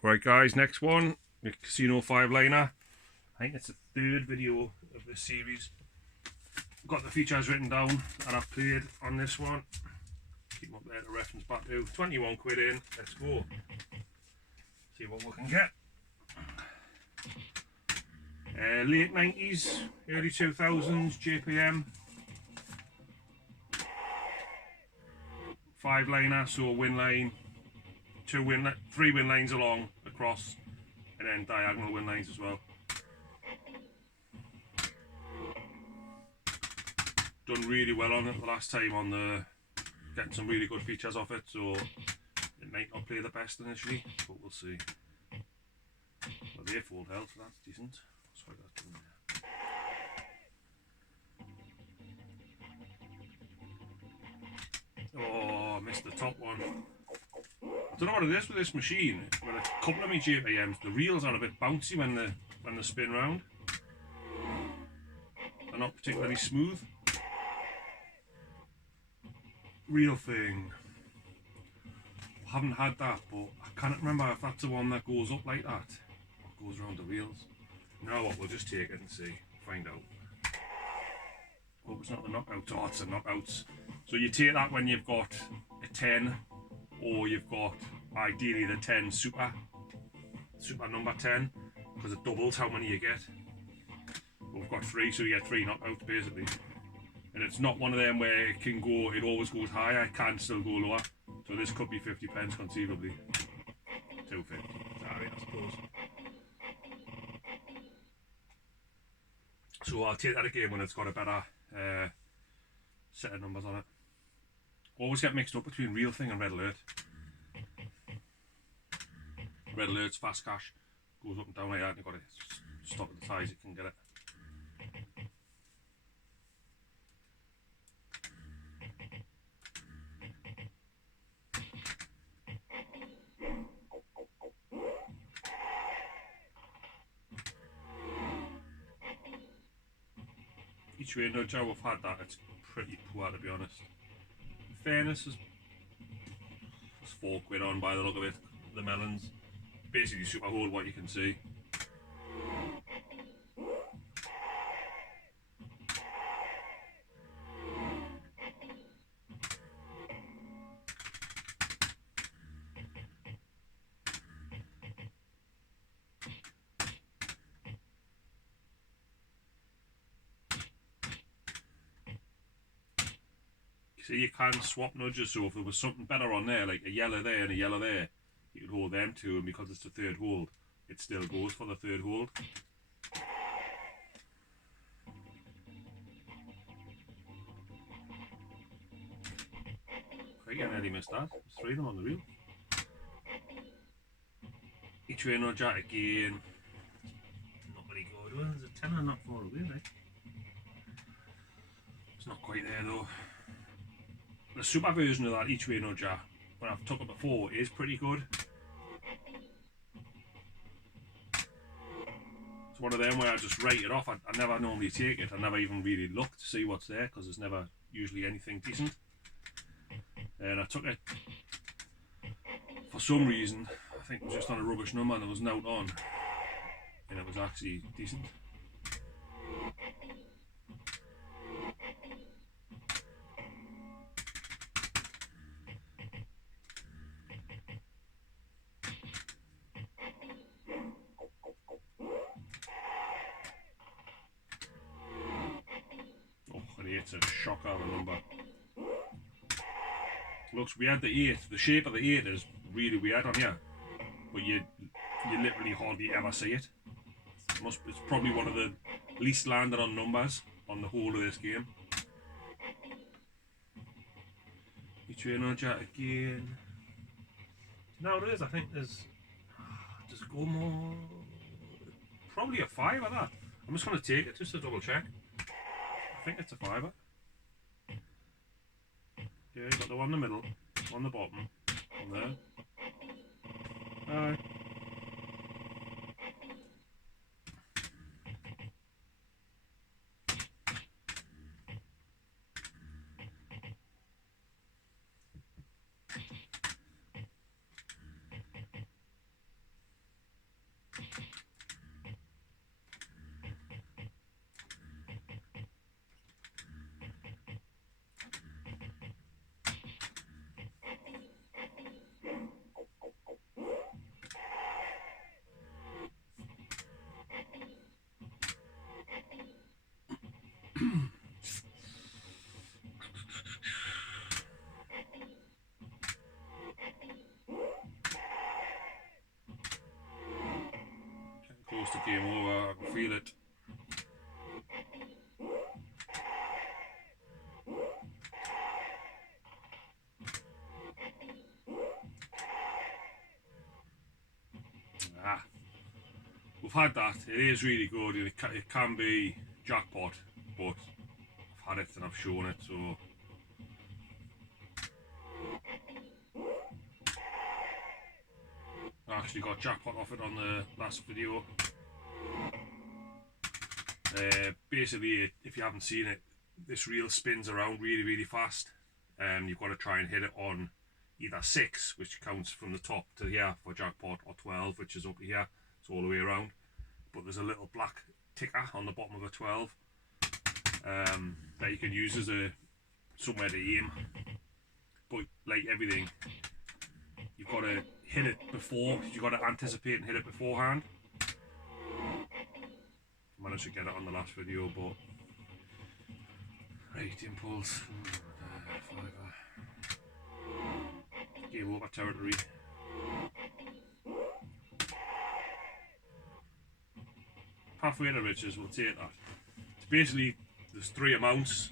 Right guys, next one, the Casino 5-liner. I think it's the third video of this series. Got the features written down and I've played on this one. Keep them up there to reference back to. 21 quid in, let's go. See what we can get. Late 90s, early 2000s, JPM. 5-liner, so win line, three win lines along, across, and then diagonal win lines as well. Done really well on it the last time on the, getting some really good features off it, so it might not play the best initially, but we'll see. Well, the full health, so that's decent. Sorry, that's done there. Oh, I missed the top one. I don't know what it is with this machine, but a couple of my JPMs, the reels are a bit bouncy when they spin round. They're not particularly smooth. Real thing. I haven't had that, but I can't remember if that's the one that goes up like that, or goes around the wheels. You know what, we'll just take it and see, find out. Oh, it's not the knockouts, oh, it's the knockouts. So you take that when you've got a 10, or you've got ideally the 10 super number 10, because it doubles how many you get. But we've got 3, so you get 3 knockouts basically. And it's not one of them where it can go, it always goes higher, it can still go lower. So this could be 50 pence conceivably. 250, sorry, I suppose. So I'll take that again when it's got a better set of numbers on it. Always get mixed up between Real Thing and Red Alert. Red Alert's fast cash, goes up and down like that, and you've got to stop at the size you can get it. Each way nudge I've had that, it's pretty poor to be honest. In fairness, there's 4 quid on by the look of it, the melons. Basically super hold what you can see. So you can swap nudges, so if there was something better on there, like a yellow there and a yellow there, you could hold them two, and because it's the third hold, it still goes for the third hold. Quite I nearly missed that. There's 3 of them on the reel. Each way nudge out again. Not very good. Well, there's a tenner not far away, right? It's not quite there though. The super version of that each way nudger, when I've took it before, is pretty good. It's one of them where I just write it off. I never normally take it. I never even really look to see what's there because there's never usually anything decent. And I took it for some reason. I think it was just on a rubbish number and there was no on, and it was actually decent. It's a shocker of a number. Looks weird, the 8, the shape of the 8 is really weird on here, but you literally hardly ever see it. It's probably one of the least landed on numbers on the whole of this game. Each way nudge out again. Nowadays I think there's just go more, probably a 5 of that. I'm just going to take it just to double check. I think it's a 5er. Yeah, you got the one in the middle, on the bottom, on there. Aye. close to game over. I can feel it. We've had that. It is really good. It can be jackpot, but I've had it and I've shown it, so I actually got jackpot off it on the last video. Basically, if you haven't seen it, this reel spins around really fast. You've got to try and hit it on either 6, which counts from the top to here for jackpot, or 12, which is up here. It's all the way around. But there's a little black ticker on the bottom of a 12 that you can use as somewhere to aim. But like everything, you've got to hit it before. You've got to anticipate and hit it beforehand. I managed to get it on the last video, but right, impulse, fiver, game over territory. Halfway to riches, we'll take that. It's basically, there's 3 amounts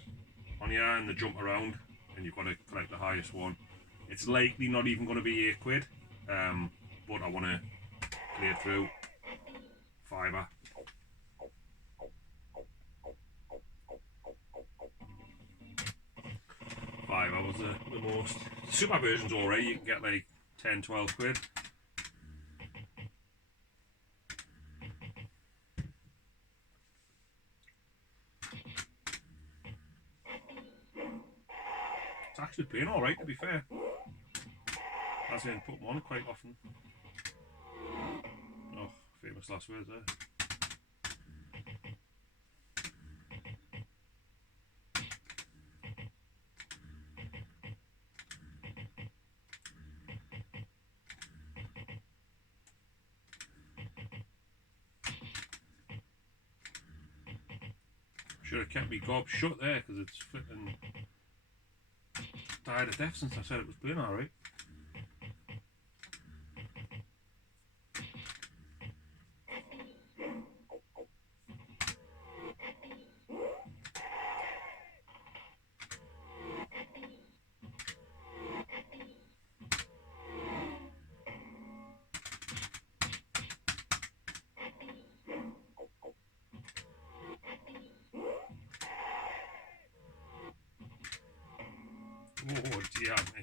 on here and they jump around and you've got to collect the highest one. It's likely not even going to be £8, but I want to play it through. Fiver. Fiver was the most. The super version's alright, you can get like 10-12 quid. It's actually playing alright, to be fair. As in, put them on quite often. Oh, famous last words there. Should have kept me gob shut there because it's flipping died of death since I said it was playing alright. Oh dear me.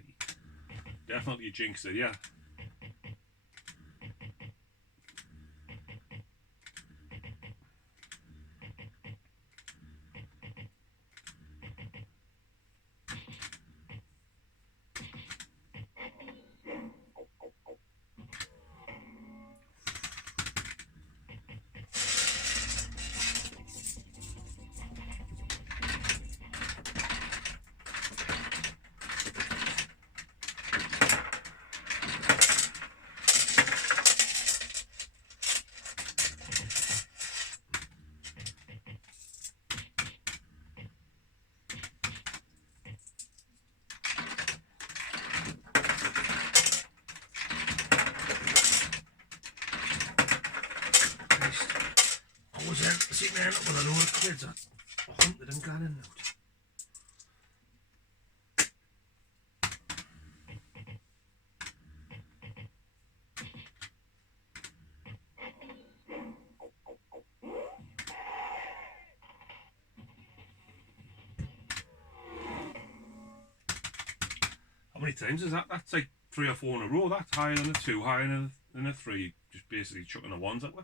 Definitely jinxed it, yeah. Sitting there with a load of kids at 100 and gone in out. How many times is that? That's like 3 or 4 in a row. That's higher than a 2, higher than a 3. Just basically chucking the ones at it.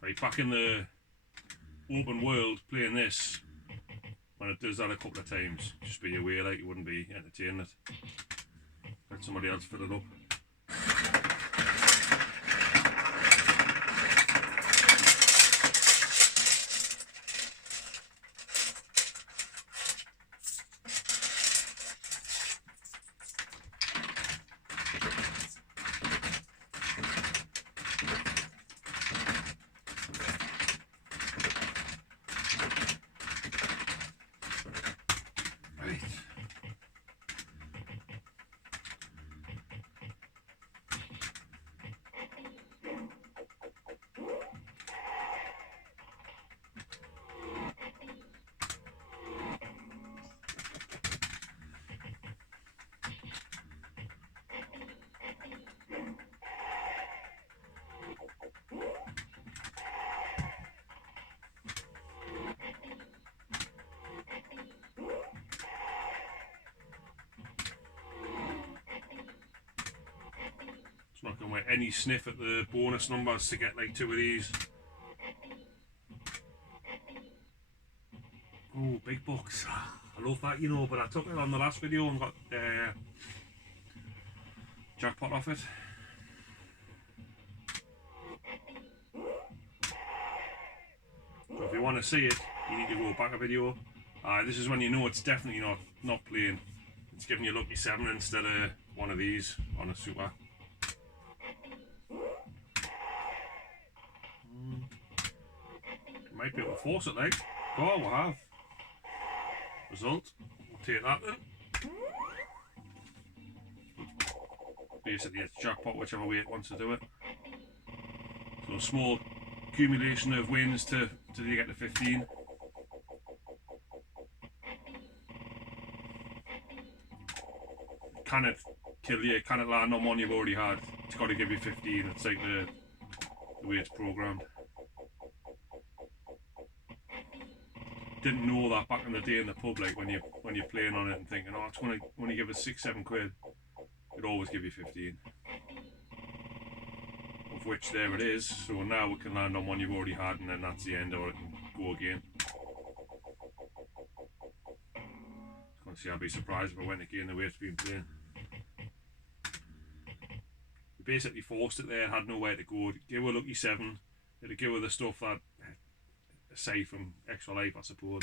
Right, back in the open world, playing this, when it does that a couple of times, just be aware like you wouldn't be entertaining it. Let somebody else fill it up. like any sniff at the bonus numbers to get like 2 of these. Oh, big bucks. I love that, you know, but I took it on the last video and got jackpot off it. So if you want to see it, you need to go back a video. This is when you know it's definitely not playing. It's giving you lucky 7 instead of one of these on a super. Might be able to force it, like. Oh, we have. Result. We'll take that then. Basically, it's jackpot whichever way it wants to do it. So a small accumulation of wins till you get to 15. Can it kill you? Can it land on one you've already had? It's got to give you 15. It's like the way it's programmed. Didn't know that back in the day in the public when you're playing on it and thinking, oh, it's going to only give us 6-7 quid. It'd always give you 15. Of which there it is. So now we can land on one you've already had, and then that's the end, or it can go again. See, I'd be surprised if I went again the way it's been playing. We basically forced it there, had nowhere to go. Give her a lucky 7. It'd give her the stuff that, aside from extra life, I suppose,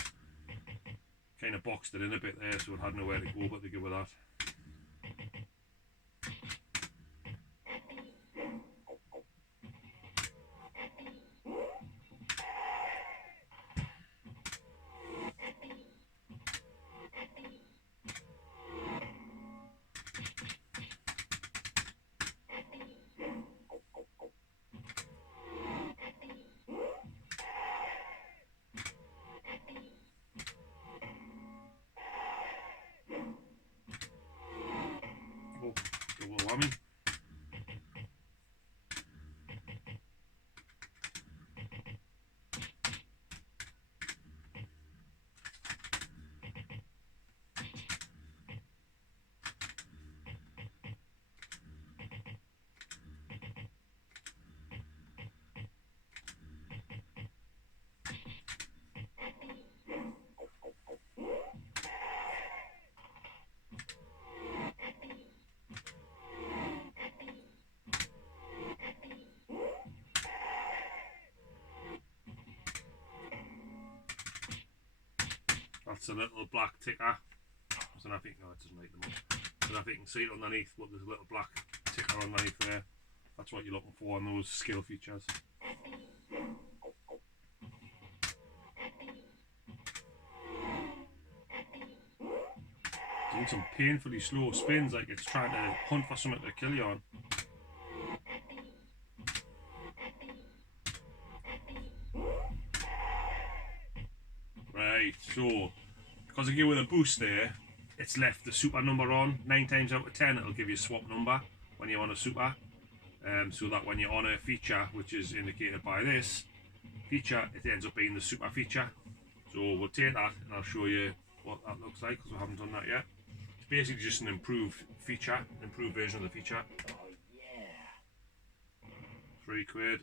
kind of boxed it in a bit there, so it had nowhere to go but to give her that. Oh, double whammy. That's a little black ticker. I don't know if you can, no, it doesn't light them up. I don't know if you can see it underneath, but there's a little black ticker underneath there. That's what you're looking for in those skill features. Doing some painfully slow spins, like it's trying to hunt for something to kill you on. Right, so because I give it a boost there, it's left the super number on. 9 times out of 10 it'll give you a swap number when you're on a super. So that when you're on a feature, which is indicated by this feature, it ends up being the super feature. So we'll take that and I'll show you what that looks like, because we haven't done that yet. It's basically just an improved feature, improved version of the feature. 3 quid,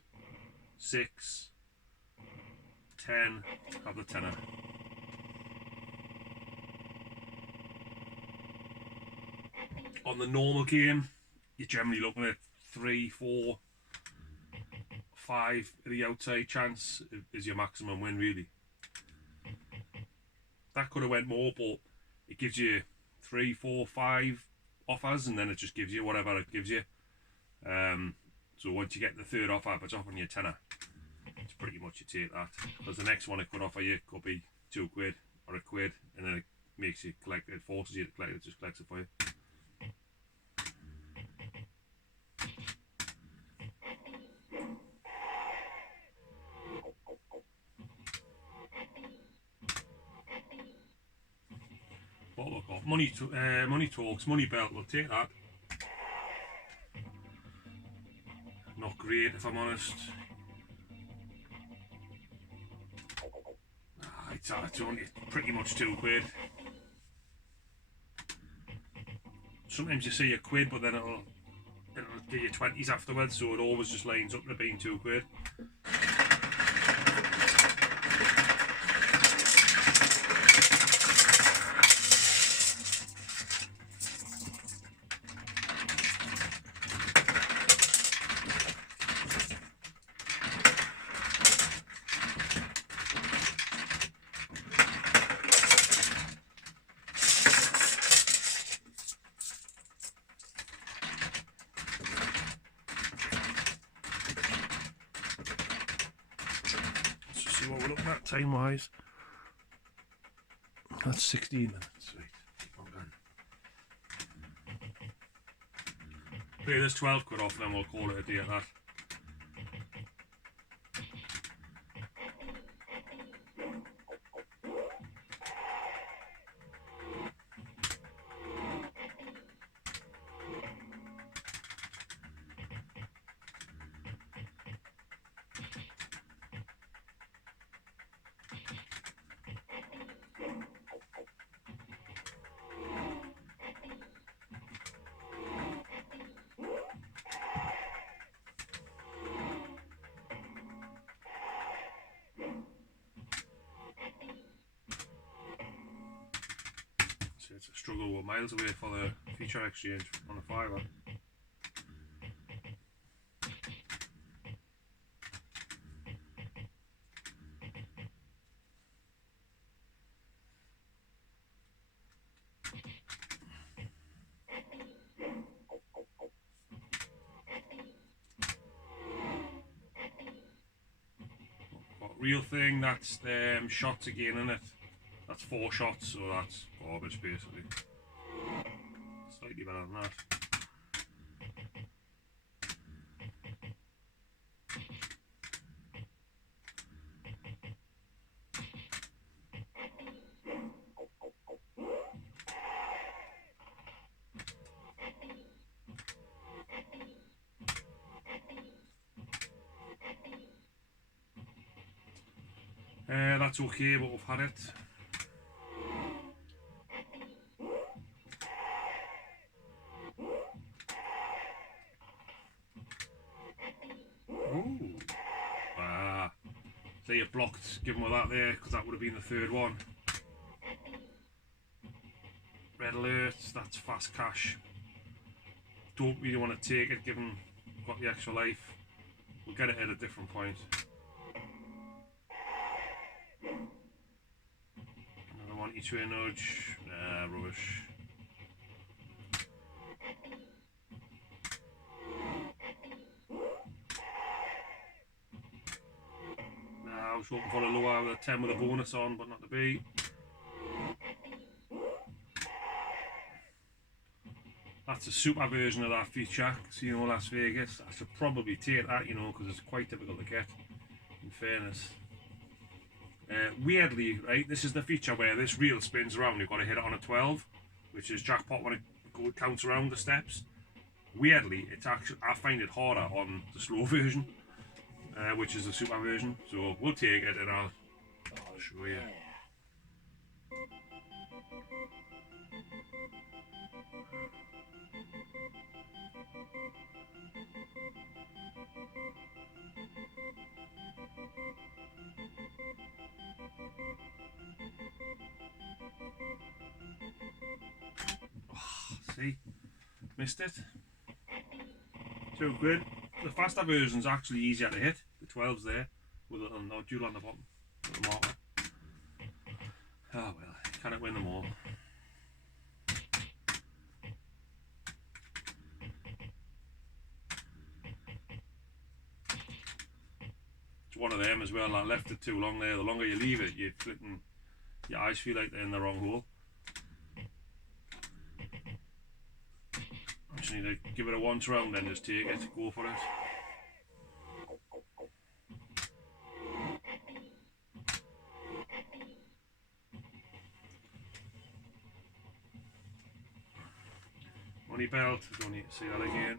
6, 10, have the tenner. On the normal game, you're generally looking at 3, 4, 5 at the outside chance is your maximum win, really. That could have went more, but it gives you 3, 4, 5 offers, and then it just gives you whatever it gives you. So once you get the third offer, it's offering you a tenner. It's pretty much you take that, because the next one it could offer you could be 2 quid or a quid, and then it makes you collect it, forces you to collect it, just collects it for you. What we've got, money talks, money belt, we'll take that. Not great, if I'm honest. It's only pretty much 2 quid. Sometimes you see a quid, but then it'll give you 20s afterwards, so it always just lines up to being £2. What we're looking at time wise. That's 16 minutes. Sweet. Keep on going. Play this 12 quid off and then we'll call it a day at that. It's a struggle, we're miles away for the feature exchange on a fiver. Real thing, that's shots again in it. That's 4 shots, so that's garbage basically. Slightly better than that. That's okay, but we've had it. Ooh. So you've blocked, given with that there, because that would have been the third one. Red alert, that's fast cash. Don't really want to take it, given we've got the extra life. We'll get it at a different point. Another one each way nudge. Nah, rubbish. I was hoping for a lower with a 10 with a bonus on, but not to be. That's a super version of that feature, Casino Las Vegas. I should probably take that, you know, because it's quite difficult to get, in fairness. Weirdly, right, this is the feature where this reel spins around. You've got to hit it on a 12, which is jackpot when it counts around the steps. Weirdly, it's actually, I find it harder on the slow version. Which is the super version, so we'll take it and I'll show you. Oh, see, missed it. £2. The faster version's actually easier to hit. The 12's there with a little nodule on the bottom, little marker. Oh well, can't win them all. It's one of them as well. I left it too long there. The longer you leave it, you're flipping. Your eyes feel like they're in the wrong hole. Just need to give it a once round, then just take it. Go for it. Money belt, don't need to see that again.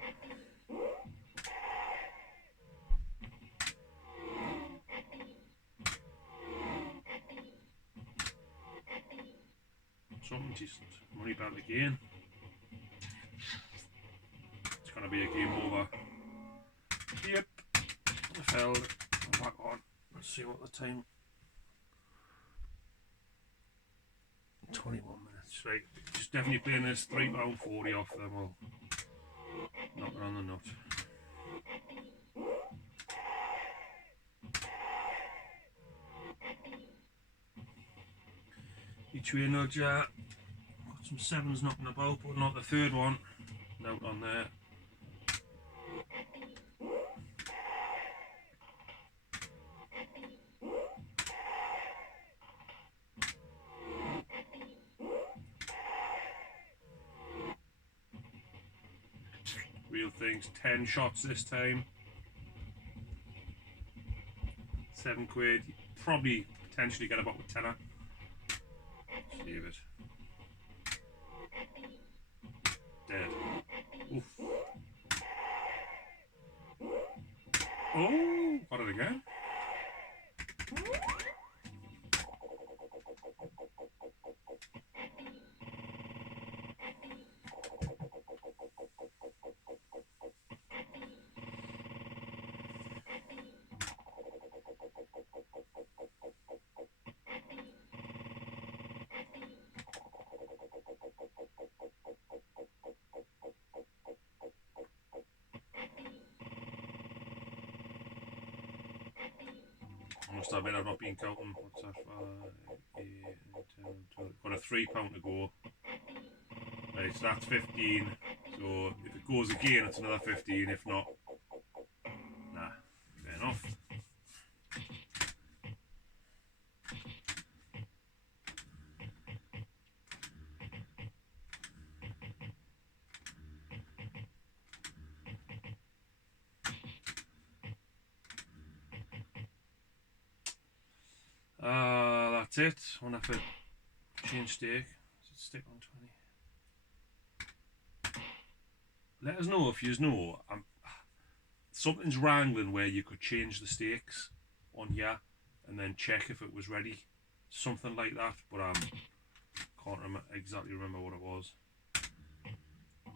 Something decent. Money belt again. It's Can it be a game over? Yep. I failed. I'm back on. Let's see what the time. 21 minutes. Right. Just definitely playing this £3.40 off, then we'll knock it on the nut. Each way nudge. Got some sevens knocking about, but not the third one. Note on there. Real things, 10 shots this time. £7. Probably potentially get about a tenner. Save it. Dead. Oof. Oh, got it again. Must have been, I've not been counting. What's that? 5, 8, 9, 10, 12. Got a £3 to go. Right, so that's 15. So if it goes again, it's another 15. If not, nah, fair enough. That's it. One have to change stake. Stick on 20. Let us know if you know. Something's wrangling where you could change the stakes on here and then check if it was ready. Something like that, but can't exactly remember what it was.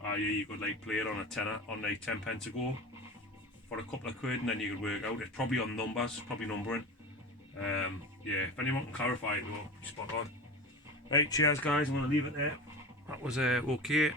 Yeah, you could like play it on a tenner, on like 10 pence a go for a couple of quid, and then you could work out. It's probably on numbers, probably numbering. Yeah, if anyone can clarify it though, spot on. Right, cheers guys, I'm going to leave it there. That was okay.